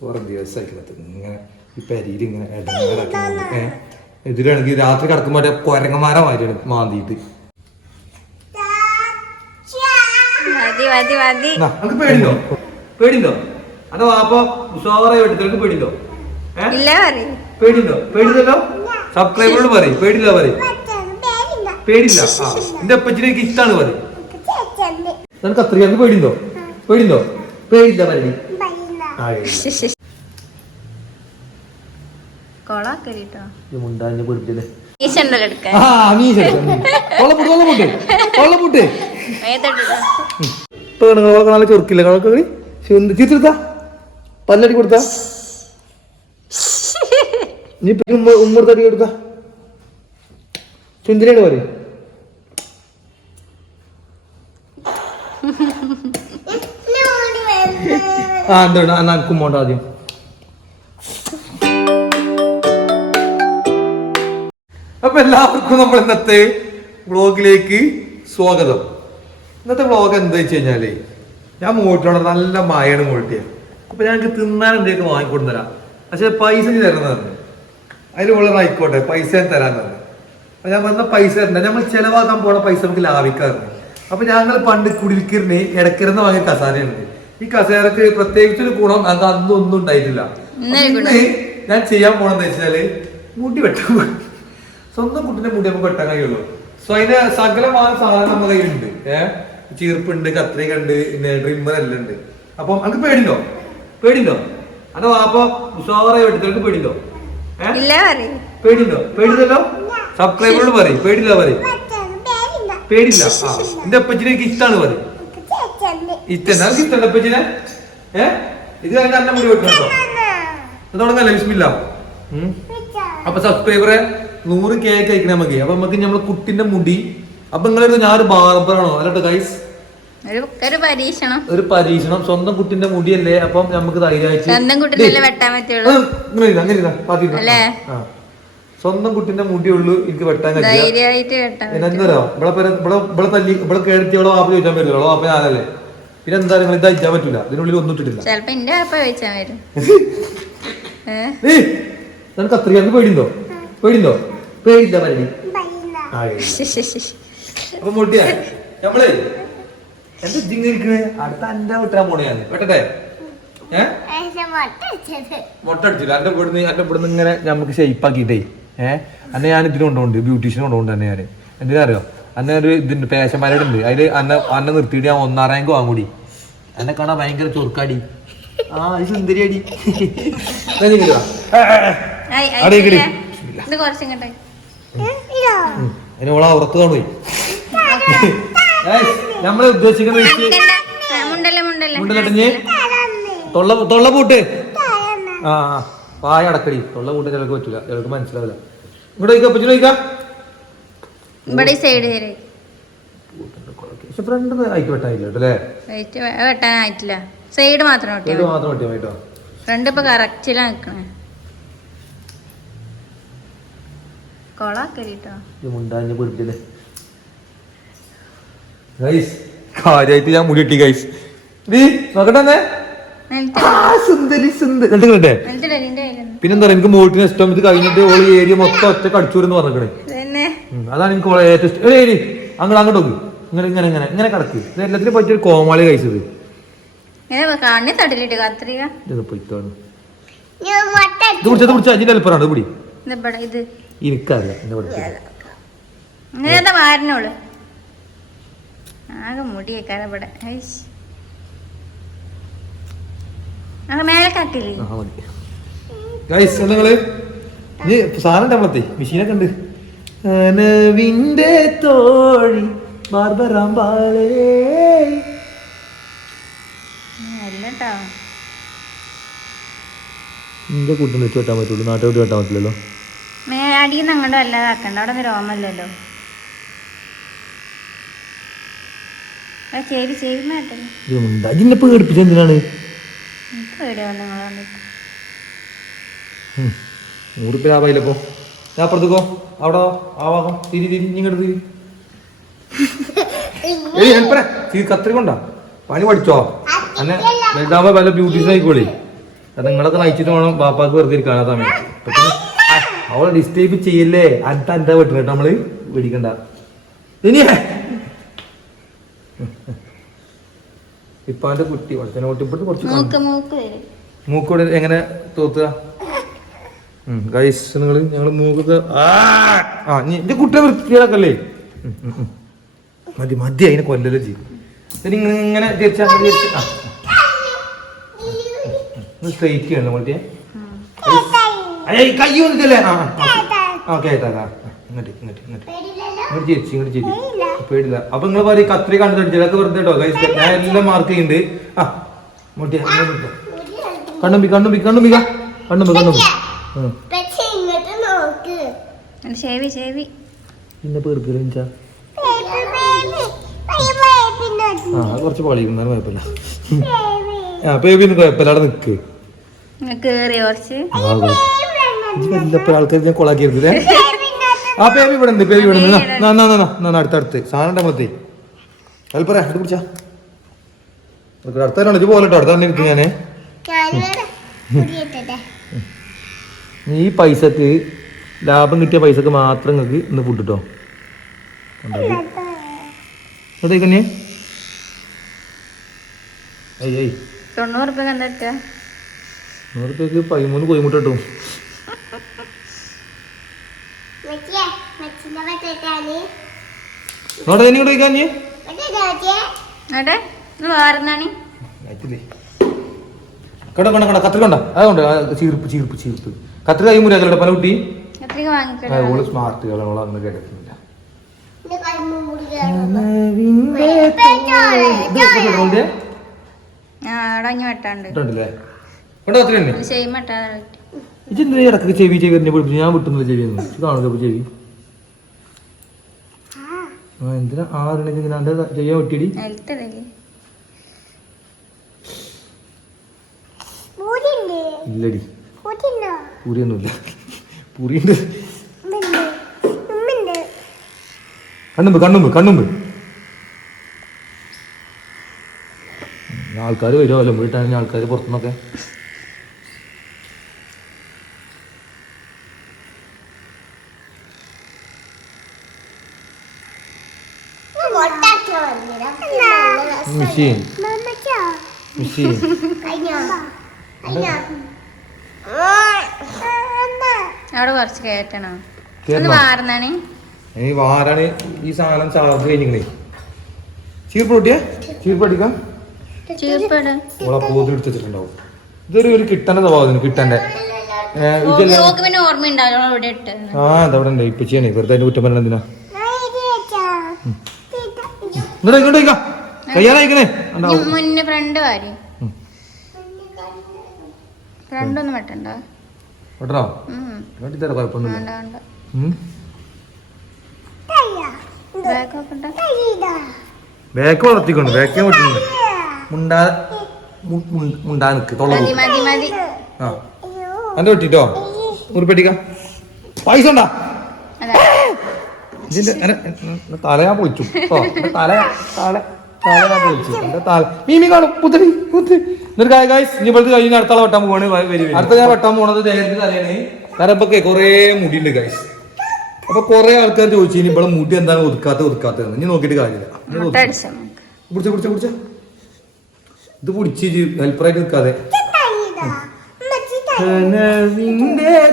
കുറെ ദിവസമായിട്ട് ഇങ്ങനെ ഈ പരിയിൽ ഇങ്ങനെ ഇടങ്ങേറാക്കി ഏ ഇതിലാണെങ്കിൽ രാത്രി കിടക്കുമ്പോൾ കുരങ്ങന്മാരെ മാന്തിട്ട് മാന്തിയിട്ട്. പേടിണ്ടോ? പേടിണ്ടോ? അന്റെ വാപ്പ ഉഷാറായി എടുത്തവർക്ക് പേടിണ്ടോ? പേടിണ്ടോ? പേടില്ലല്ലോ? സബ്സ്ക്രൈബറോട് പറയും. പേടില്ല പറയും. പേടില്ല? ആ എന്റെ അപ്പച്ചിനെ എനിക്ക് ഇഷ്ടമാണ് പറയും നിനക്ക് അത്രയ്ക്ക് പേടിണ്ടോ? പേടിണ്ടോ? പേടില്ല പറയും. നല്ല ചൊറുക്കില്ല? പല്ലടി കൊടുത്താ? നീ പിന്നെ കൊടുക്ക ചുന്തിരിയാണ് പറയും ആ എന്താണ് എന്നാ കുമ്മോണ്ട ആദ്യം. അപ്പൊ എല്ലാവർക്കും നമ്മൾ ഇന്നത്തെ വ്ലോഗിലേക്ക് സ്വാഗതം. ഇന്നത്തെ വ്ളോഗ് എന്താ വെച്ച് കഴിഞ്ഞാൽ ഞാൻ മൂട്ടിനോട് നല്ല മായാണ് മൂട്ടിയ അപ്പൊ ഞങ്ങൾക്ക് തിന്നാൻ എന്തെങ്കിലും വാങ്ങിക്കൊണ്ടു തരാം. പക്ഷെ പൈസ തരുന്നതാണ് അതിൽ വളരെ ആയിക്കോട്ടെ പൈസ തരാൻ തന്നെ അപ്പൊ ഞാൻ പറഞ്ഞ പൈസ തരണ്ട. നമ്മൾ ചെലവാക്കാൻ പോണ പൈസ നമുക്ക് ലാഭിക്കാറുണ്ട്. അപ്പൊ ഞങ്ങൾ പണ്ട് കുടിൽക്കിറിന് ഇടക്കിരുന്ന് വാങ്ങിയ കസാരയുണ്ട്. ഈ കസേരക്ക് പ്രത്യേകിച്ച് ഒരു ഗുണം അത് അന്നും ഒന്നും ഉണ്ടായിട്ടില്ല ഞാൻ ചെയ്യാൻ പോണെന്ന് വെച്ചാൽ മുടി വെട്ടാൻ സ്വന്തം കുട്ടിന്റെ മുടി നമുക്ക് വെട്ടാൻ കഴിയുള്ളൂ. സോ അതിന്റെ സകലമായ സാധനം നമ്മുടെ കയ്യിലുണ്ട്. ഏഹ് ചീർപ്പുണ്ട് കത്രിക ഉണ്ട് പിന്നെ ഡ്രിമ്മർ എല്ലാം ഉണ്ട്. അപ്പൊ അത് പേടില്ലോ പേടില്ലോ അതോ അപ്പൊ ഉഷാറായി വെട്ടിത്തർക്ക് പേടില്ലോ പേടില്ലോ പേടില്ലല്ലോ? സബ്സ്ക്രൈബറോട് പറയും. പേടില്ല പറയും. പേടില്ല. ആ എന്റെ അപ്പച്ചിനെ എനിക്ക് ഇഷ്ടമാണ് പറയും. എനിക്ക് ഇഷ്ടമുണ്ട് ഏ? ഇത് കഴിഞ്ഞ അന്നം മുടി വെക്കണോ തുടങ്ങല്ലേ വിസ്മില്ല? അപ്പൊ സബ്സ്ക്രൈബറെ നൂറ് കേക്ക് അയക്കണേ നമുക്ക് അപ്പൊ നമുക്ക് നമ്മളെ കുട്ടിന്റെ മുടി. അപ്പൊ നിങ്ങളെ ബാർബർ ബാർബറാണോ? അല്ലട്ടോ ഗൈസ് ഒരു ഒരു പരീക്ഷണം. ഒരു പരീക്ഷണം. സ്വന്തം കുട്ടിന്റെ മുടിയല്ലേ? അപ്പം നമുക്ക് സ്വന്തം കുട്ടിന്റെ വെട്ടാൻ പറ്റുള്ളൂ? അല്ലേ? സ്വന്തം കുട്ടിന്റെ മുടിയുള്ളൂ എനിക്ക് വെട്ടാൻ കഴിയില്ല ഇവിടെ ഇവിടെ ഇവിടെ തല്ലി ഇവിടെ കേടത്തി ഇവിടെ വാപ്പ ചോദിച്ചാൽ പറ്റില്ല വാപ്പ ഞാനല്ലേ? പിന്നെ എന്താ നിങ്ങൾ ഇത് അയച്ചാൻ പറ്റൂല? ഇതിനുള്ളിൽ ഒന്നും ഇട്ടിട്ടില്ല. ചെലപ്പോ എന്റെ അപ്പ ചോദിച്ചാൽ വരും. ഏയ് നിനക്ക് അത്രയും അങ്ങ് പേടിണ്ടോ പേടിണ്ടോ പേടില്ല പരടി ആ, ഏയ്. അപ്പൊ മുട്ടിയ നമ്മളെ എന്താ ജിങ്ങിരിക്കണേ അടുത്ത അന്റെ വിട്ടാൻ പോണേ ഞാൻ വെട്ടട്ടെ. ഏ? മുട്ട അടിച്ചില്ല. എന്റെ ഇവിടുന്ന് എന്റെ ഇവിടുന്ന് ഇങ്ങനെ നമുക്ക് ഷേപ്പ് ആക്കിയിട്ടേ. ഏഹ് അന്നെ ഞാൻ ഇതിന് കൊണ്ടുപോകുന്നുണ്ട്. ബ്യൂട്ടീഷ്യൻ കൊണ്ടുപോകുന്നുണ്ട് തന്നെ ഞാൻ എന്തിനാ അറിയോ? അന്നെ ഒരു ഇതുണ്ട് പേശന്മാരുടെ ഉണ്ട് അതിൽ അന്നെ അന്നെ നിർത്തിയിട്ട് ഞാൻ ഒന്നാം റാങ്ക് വാങ്ങൂടി. എന്നെ കാണാൻ ഭയങ്കര ചൊറുക്കാടി. ആ അത് സുന്ദരി അടി നീ ഇങ്ങട് വാ. ആയി, ആയി, അവിടെ ഇരിക്കടി. ഇല്ല. ഇത് കുറച്ചും കേട്ടെ ഉം. അതിന് ഓളെ ഉറക്കം കാണുപോയി നമ്മളെ ഉദ്ദേശിക്കുന്ന മുണ്ടല്ലേ. തൊള്ള തൊള്ള പൂട്ട്? ആ പായ വായ അടക്കടി. തൊള്ള പൂട്ട് ചിലർക്ക് പറ്റൂല. ചിലർക്ക് മനസ്സിലാവില്ല. ഇങ്ങോട്ട് ചോദിക്കാം ചോദിക്കാം? ഇവിടെ സൈഡ് വരെ. പക്ഷെ ഫ്രണ്ട് കേട്ടോ വെട്ടാനായിട്ടില്ല. സൈഡ് മാത്രം മാത്രം വെട്ടിയാ കേട്ടോ. ഫ്രണ്ട് ഇപ്പൊ കറക്റ്റിലാ നിക്കണേ. കൊളാക്കലിട്ടോ ഇത് മുണ്ടാഞ്ഞ പൊടിപ്പിച്ചല്ലേ ഗൈസ് കാര്യമായിട്ട് ഞാൻ മുടി കിട്ടി ഗൈസ് നീ നോക്കട്ടെ എന്നേ. ആ, സുന്ദരി സുന്ദരി. എന്നിട്ട് ഇങ്ങോട്ടെ എന്നിട്ട് നിന്റെ കയ്യിലുണ്ട് പിന്നെന്താ പറയാ എനിക്ക് മോട്ടിന് ഇഷ്ടം ഇത് കഴിഞ്ഞിട്ട് ഓൾ ഏരിയ മൊത്തം ഒറ്റ കടിച്ചൂരെന്ന് പറഞ്ഞേ അതാണ് എനിക്ക് ഓളെ ഏറ്റവും ഏയ് അങ്ങോട്ട് അങ്ങോട്ട് നോക്ക്. ഇങ്ങനെ ഇങ്ങനെ ഇങ്ങനെ ഇങ്ങനെ കിടക്ക്. ഇത് എല്ലാത്തിനും പറ്റിയൊരു കോമാളി കഴിച്ചത് എനിക്കറിയാം ആകെ മുടിയേക്കാര ഇവിടെ. നിങ്ങൾ? നീ സാധനം മെഷീനൊക്കെ ഉണ്ട്. വിന്റെ തോഴി ബാർബറാമ്പാളേ പാളേ. നിന്റെ കുട്ടിനെ വെച്ച് വെട്ടാൻ പറ്റുള്ളൂ നാട്ടിൽ വിട്ട് വെട്ടാൻ പറ്റില്ലല്ലോ. മേലടിയിൽ നിന്ന് അങ്ങോട്ട് വല്ലാതാക്കണ്ട അവിടെ നിന്ന് രോമല്ലല്ലോ ആ ചേരി ചേരി മാറ്റല്ലേ ഇത് ഉണ്ട് അതിനെ പേടിപ്പിച്ച എന്തിനാണ്? എനിക്ക് പേടിയാവും നിങ്ങളെ കണ്ടിട്ട് ഉം. നൂറ് രൂപ അപ്പുറത്തേക്കോ. അവിടെ? ആ ഭാഗം തിരി തിരി ഇങ്ങോട്ട് തിരി. ഏയ് ഹെൽപ്പറെ ഈ കത്രി കൊണ്ടാ? പണി പഠിച്ചോ? അന്നെ വലുതാവുമ്പോ വല്ല ബ്യൂട്ടീഷ്യൻ ആയിക്കോളി. അത് നിങ്ങളൊക്കെ നയിച്ചിട്ട് വേണം ബാപ്പാക്ക് വെറുതെ ഇരിക്കാൻ ആ സമയത്ത് അവളെ ഡിസ്റ്റേബ് ചെയ്യല്ലേ? അടുത്ത എന്താ വീട്ടിൽ കേട്ടോ നമ്മൾ പിടിക്കണ്ട. ഇനിയേ ഇപ്പാന്റെ കുട്ടി വളർത്തനെ കുട്ടി ഇപ്പോഴത്തെ കുറച്ച് മൂക്കോട് എങ്ങനെ തോത്തുക? ഗൈസ് നിങ്ങൾ ഞങ്ങൾ മൂക്കൊക്കെ ആ എന്റെ കുട്ടിയെ വൃത്തിയാക്കല്ലേ. മതി മതി അതിനെ കൊല്ലല്ലോ ചെയ്യും. നിങ്ങൾ ഇങ്ങനെ തിരിച്ച് അങ്ങനെ ആ സ്ട്രൈറ്റ് ചെയ്യണം കുട്ടിയെ അയ്യ കൈ വന്നിട്ടല്ലേ? ആ ആ കേട്ടാ ഇങ്ങോട്ട് ഇങ്ങോട്ട് ഇങ്ങോട്ട്. ഇങ്ങോട്ട് ചേച്ചി ഇങ്ങോട്ട് പേടില്ല അപ്പൊ നിങ്ങൾ പറയും കത്രി കണ്ടു തടിച്ചതൊക്കെ വെറുതെ കേട്ടോ ഞാൻ എല്ലാം മാർക്ക് ചെയ്യുന്നുണ്ട് ആ മുട്ടിയ കണ്ണുമ്പി കണ്ണുമ്പി കണ്ണുമ്പിക്ക കണ്ണുമ്പി കണ്ണുമ്പി. പക്ഷെ ഇങ്ങോട്ട് നോക്ക്. പിന്നെ ആ കുറച്ച് കുഴപ്പമില്ല. ആ കുഴപ്പമില്ല അവിടെ ആൾക്കാർ ഞാൻ കൊളാക്കിയിരുന്നില്ലേ ആ പേബി ഇവിടെ ഉണ്ട് പേബി ഇവിടെ അടുത്ത പിടിച്ചാ അടുത്ത ഇരിക്കും ഞാനേ. ഈ പൈസക്ക് ലാഭം കിട്ടിയ പൈസക്ക് മാത്രം നിങ്ങൾക്ക് ഇന്ന് ഫുഡ് കിട്ടോ അതേക്കന്നെ അയ്യേ തൊണ്ണൂറ് റുപ്യ നൂറ് പതിമൂന്ന് കോയിമുട്ട കിട്ടും. നോട്ടെ കഴിക്കാൻ നീ കണ്ട കണ്ട കണ്ട. കണ്ട അതുകൊണ്ട് ചീർപ്പ് ചീർപ്പ് ചീർപ്പ്. കത്രി ഈ മുരാക്കലുടെ പല കുട്ടി എത്രയ്ക്ക് ആ, വാങ്ങിക്കട ഓൾ സ്മാർട്ട് ഓൾ അന്ന് ഇടയ്ക്ക് ചെവി ചെവി എന്നെ പിടിപ്പിച്ചു. ഞാൻ വിട്ടുന്നില്ല ചെവി ഒന്നും കാണുക ചെവി. ആ. എന്തിനാ? ആറുണ്ടെങ്കിൽ ഇങ്ങനെ അന്റെ ചെയ്യാൻ ഇല്ലടി. പൂരിയൊന്നുമില്ല. പൂരിയുണ്ട്. കണ്ണുമ്പ് കണ്ണുമ്പ് കണ്ണുമ്പ്. ആൾക്കാർ വരുമോ അല്ല വീട്ടാണ് ആൾക്കാർ പുറത്തുനിന്നൊക്കെ? മെഷീൻ മെഷീൻ കഴിഞ്ഞോ? അവിടെ കുറച്ച് കയറ്റണോ. ഒന്ന് ഈ വാരാണ് ഈ സാധനം ചാർജ് കഴിഞ്ഞേ ചീർപ്പ് പൊട്ടിയാ ചീർപ്പ് അടിക്കാം ഓളെ പോതി എടുത്തിട്ടുണ്ടാവും ഇതൊരു ഒരു കിട്ടന്റെ സ്വഭാവം കിട്ടണ്ടേ? ആ അതവിടെ ഉണ്ട്. ഇപ്പൊ ചെയ്യണേ വെറുതെ അതിന്റെ കുറ്റം പറഞ്ഞ എന്തിനാ? ഇങ്ങോട്ട് ഇങ്ങോട്ട് മുന്നേ ഫ്രണ്ട് വാരി. ഫ്രണ്ട് ഒന്നും വെട്ടണ്ട. കേട്ടോ. കാട്ടിത്തരാം കുഴപ്പമൊന്നുമില്ല. വേണ്ട വേണ്ട. ഉം. ബാക്ക് വളർത്തിക്കൊണ്ട് ബാക്കേ പറ്റുന്നുണ്ട് മുണ്ടാ മുണ്ടാ നിക്ക്. തൊള്ള ആ. എന്റെ വെട്ടിട്ടോ മുറിപ്പെട്ടിക്ക. പൈസ ഉണ്ടാ? അതാ. ഇതിന്റെ തല ഞാൻ പൊളിച്ചു. തല തല. മീമി കാണും പുത്തരി പുത്ത് എന്നിട്ട് ഗായ്സ് ഇനി ഇപ്പോഴത്തെ കഴിഞ്ഞ അടുത്ത വെട്ടാൻ പോവാണ് വ- വരി വരി. അടുത്ത ഞാൻ വെട്ടാൻ പോണത് ദേഹത്തിന് തലയാണ് കാരണം ഇപ്പൊ കൊറേ മുടി ഉണ്ട് ഗായ്സ് അപ്പൊ കൊറേ ആൾക്കാർ ചോദിച്ചു ഇനി ഇവിടെ മുടി എന്താണ് ഒതുക്കാത്ത ഒതുക്കാത്തതെന്ന് ഇനി നോക്കിയിട്ട് കാര്യമില്ല പിടിച്ച പിടിച്ച പിടിച്ച ഇത് പിടിച്ച് ഹെൽപ്പറായിട്ട് നിൽക്കാതെ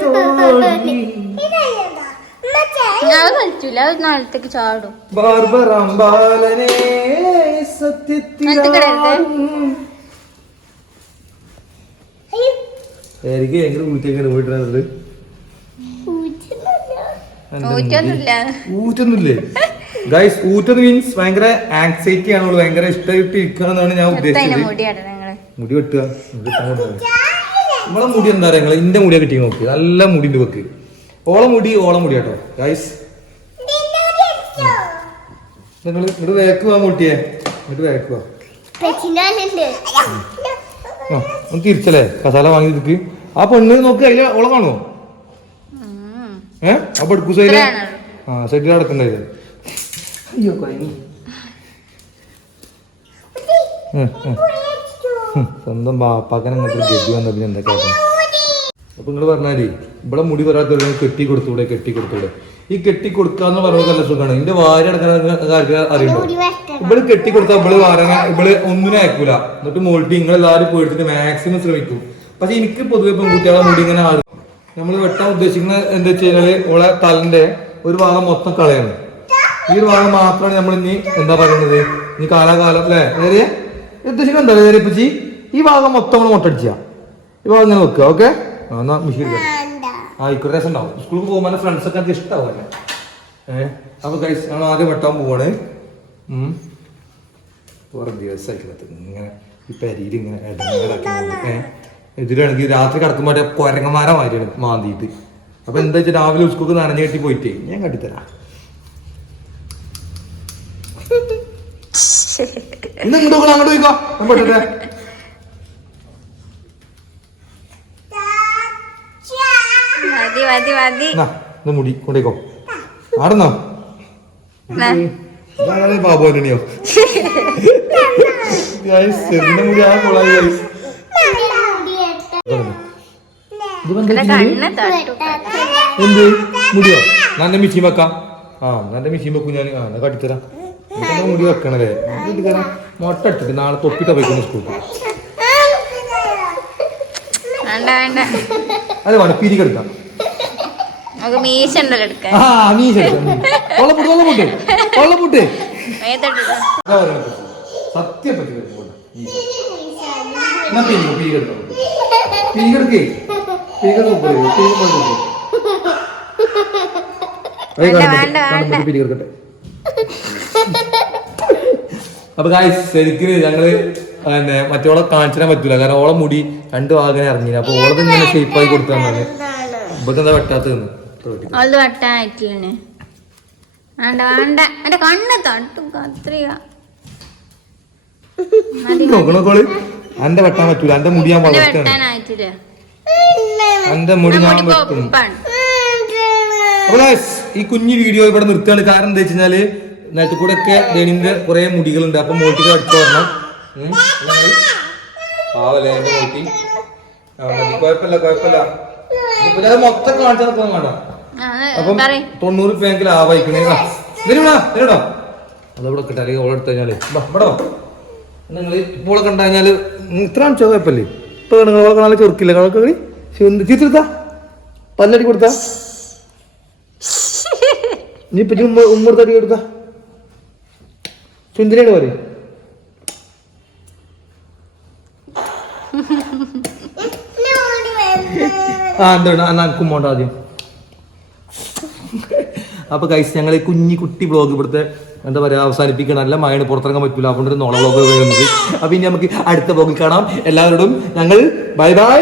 തോഴി ഞാൻ കളിച്ചില്ല അത് നാളത്തേക്ക് ചാടും. ബാർബറമ്പാലനെ കിടരുത്. എനിക്ക് ഭയങ്കര ഊറ്റെങ്ങനെ വീട്ടിനകത്ത് ഊറ്റൊന്നുമില്ല. ഊറ്റൊന്നുമില്ലേ. ഗൈസ് ഊറ്റത് മീൻസ് ഭയങ്കര ആങ്സൈറ്റി ആണ്. ഭയങ്കര ഇഷ്ടമായിട്ട് ഇരിക്കണമെന്നാണ് ഞാൻ ഉദ്ദേശിച്ചത്. മുടി വെട്ടുക. നമ്മളെ മുടി എന്താ പറയാ നിങ്ങളെ? ഇന്റെ മുടിയെ കിട്ടി നോക്കി. നല്ല മുടിന്റെ വെക്ക് ഓളെ മുടി ഓളം മുടി കേട്ടോ ഗൈസ് നിങ്ങൾ ഇങ്ങോട്ട് വേക്കുവാ മുട്ടിയെ ഇങ്ങോട്ട് വേക്ക് പോവാ ആ ഒന്ന് തിരിച്ചല്ലേ? കസാല വാങ്ങി തിരിക്ക് ആ പെണ്ണ് നോക്ക് അതിൽ ഓളെ കാണുമോ. ഏ? അപ്പൊ എടുക്കൂ സൈഡ് ആ സൈഡിൽ നടക്കണ്ടായത് അയ്യോ കഴിഞ്ഞു സ്വന്തം ബാപ്പാക്കനെ അങ്ങനത്തെ ഗതി വന്നതിന് എന്തൊക്കെ അപ്പൊ നിങ്ങൾ പറഞ്ഞാലേ ഇവിടെ മുടി വരാത്ത കെട്ടി കൊടുത്തൂടെ കെട്ടി കൊടുത്തൂടെ. ഈ കെട്ടി കൊടുക്കാന്ന് പറയുന്നത് നല്ല സുഖമാണ് ഇതിന്റെ വാരി അടക്കണ അറിയണ്ടോ? ഇവൾ കെട്ടി കൊടുത്താൽ ഇവൾ വാരങ്ങ ഇവൾ ഒന്നിനും അയക്കൂല. എന്നിട്ട് മോൾട്ടി നിങ്ങൾ എല്ലാവരും പോയിട്ട് മാക്സിമം ശ്രമിക്കും. പക്ഷെ എനിക്ക് പൊതുവെ പെൺകുട്ടികളെ മുടി ഇങ്ങനെ ആകും നമ്മൾ വെട്ടാൻ ഉദ്ദേശിക്കുന്നത് എന്താ വെച്ച് കഴിഞ്ഞാൽ ഓളെ തലന്റെ ഒരു ഭാഗം മൊത്തം കളയാണ്. ഈ ഒരു ഭാഗം മാത്രമാണ് നമ്മൾ ഇനി എന്താ പറയുന്നത് ഇനി കാലാകാലം അല്ലേ? നേരെ ഉദ്ദേശിക്കുന്നത് എന്താ? നേരെ ഇപ്പച്ചി? ഈ ഭാഗം മൊത്തം നമ്മൾ മൊട്ടടിച്ച. ഈ ഭാഗം ഇങ്ങനെ വെക്കുക ഓക്കെ? എന്നാ മിഷീൻ ആ ആയിക്കോട്ടെ രസം ഉണ്ടാവും. സ്കൂളിൽ പോകുമ്പോൾ ഫ്രണ്ട്സ് ഒക്കെ അത് അല്ലേ ഏഹ് അപ്പൊ കഴിച്ച് ഞങ്ങൾ ആദ്യം വെട്ടാൻ പോവാണ്. കുറേ ദിവസമായിട്ട് ഇങ്ങനെ ഈ പെരിയിൽ ഇങ്ങനെ ഇടങ്ങേറാക്കി പോകുന്നു. ഏഹ് ഇതിലാണെങ്കിൽ രാത്രി കിടക്കുമ്പോൾ കൊരങ്ങന്മാരെ മാറ്റിയാണ് മാന്തിയിട്ട്. അപ്പൊ എന്താ വെച്ചാൽ രാവിലെ ഉസ്കൂക്ക് നനഞ്ഞു കെട്ടി പോയിട്ടേ ഞാൻ കട്ടിത്തരാം ഇന്ന് ഇങ്ങോട്ട് അങ്ങോട്ട് പോയിക്കോ. പെട്ടെ മതി. ഇത് മുടി കൊണ്ടേക്കോ. ആടുന്നോ. ബാബു അനിയോ മുടി ആ കൊള്ളായി? ഇതിപ്പോ എന്താ മുടിയോ? നല്ല മിഷി വെക്കാം. ആ നല്ല മിഷി വെക്കും ഞാൻ. ആ എന്നാ കട്ടിത്തരാം. മുടി വെക്കണല്ലേ മൊട്ട എടുത്തിട്ട് നാളെ തൊപ്പിട്ട പോയിക്കുന്നു സ്കൂളിൽ. വേണ്ട വേണ്ട. അത് വേണം പിരി കെടുക്കാം മീശ ഉണ്ടല്ലോ എടുക്കാൻ. ആ മീശ കൊള്ളപ്പുട്ട് കൊള്ളപ്പുട്ട്. കൊള്ളപ്പുട്ട്. മേത്തോട്ടിട്ട് അതാ പറയുന്നത്. സത്യം പറ്റി അപ്പൊ ഗായ്സ് ശരിക്കും ഞങ്ങൾ പിന്നെ മറ്റോളെ കാണിച്ചാൻ പറ്റൂല. കാരണം ഓളെ മുടി രണ്ട് ഭാഗം ഇറങ്ങിയില്ല. അപ്പൊ ഓളത് ഇങ്ങനെ ഷേപ്പായി കൊടുത്താൽ ഇപ്പൊ എന്താ വെട്ടാത്തതെന്ന്? അവളത് വട്ടായിട്ടില്ലേ വേണ്ട വേണ്ട എന്റെ കണ്ണ് തട്ടും കത്രിക. അന്റെ വെട്ടാൻ പറ്റൂല. അന്റെ മുടി ഞാൻ എന്റെ അന്റെ മുടി ഞാൻ വെട്ടും ഈ കുഞ്ഞു വീഡിയോ ഇവിടെ നിർത്തുകയാണ്. കാരണം എന്താ വെച്ചാൽ നിലത്ത് കൂടെ ഒക്കെ ഡെനിന്റെ കുറെ മുടികളുണ്ട്. അപ്പൊ മോട്ടിക്ക് അടിച്ചു വരണം. ആവല്ലേ എന്റെ മോട്ടി കുഴപ്പമില്ല കുഴപ്പമില്ല. മൊത്തം കാണിച്ചാൽ വേണ്ട. അപ്പം തൊണ്ണൂറ് ആ ആവായിക്കണേ ഇതിനുടാ ഇതിനുടാ അതവിടെ കിട്ടാ അല്ലെങ്കിൽ ഓളെ എടുത്തു കഴിഞ്ഞാൽ. ഇവിടെ. നിങ്ങൾ ഇപ്പോൾ കണ്ടു കഴിഞ്ഞാൽ ഇത്ര കാണിച്ചോ കുഴപ്പമില്ലേ? ഇപ്പൊ നിങ്ങൾ ഓളെ കാണാൻ ചെറുക്കില്ല? കളക്കളി ചീത്തെടുത്താ പല്ലടി കൊടുത്താ? നീ പിന്നെ ഉമ്മ ഉമ്മടുത്തടി കൊടുത്താ? സുന്ദരിയാണ് പറയും. ആ എന്താണ് എന്നാ കുമ്മോണ്ട ആദ്യം? അപ്പൊ കൈസ് ഞങ്ങൾ ഈ കുഞ്ഞി കുട്ടി ബ്ലോഗ് ഇവിടുത്തെ എന്താ പറയാ അവസാനിപ്പിക്കണം നല്ല മഴയാണ് പുറത്തിറങ്ങാൻ പറ്റില്ല അതുകൊണ്ട് ഒരു നോള ബ്ലോഗ് വരുന്നത്. അപ്പൊ ഇനി നമുക്ക് അടുത്ത ബ്ലോഗിൽ കാണാം. എല്ലാവരോടും ഞങ്ങൾ ബൈ ബൈ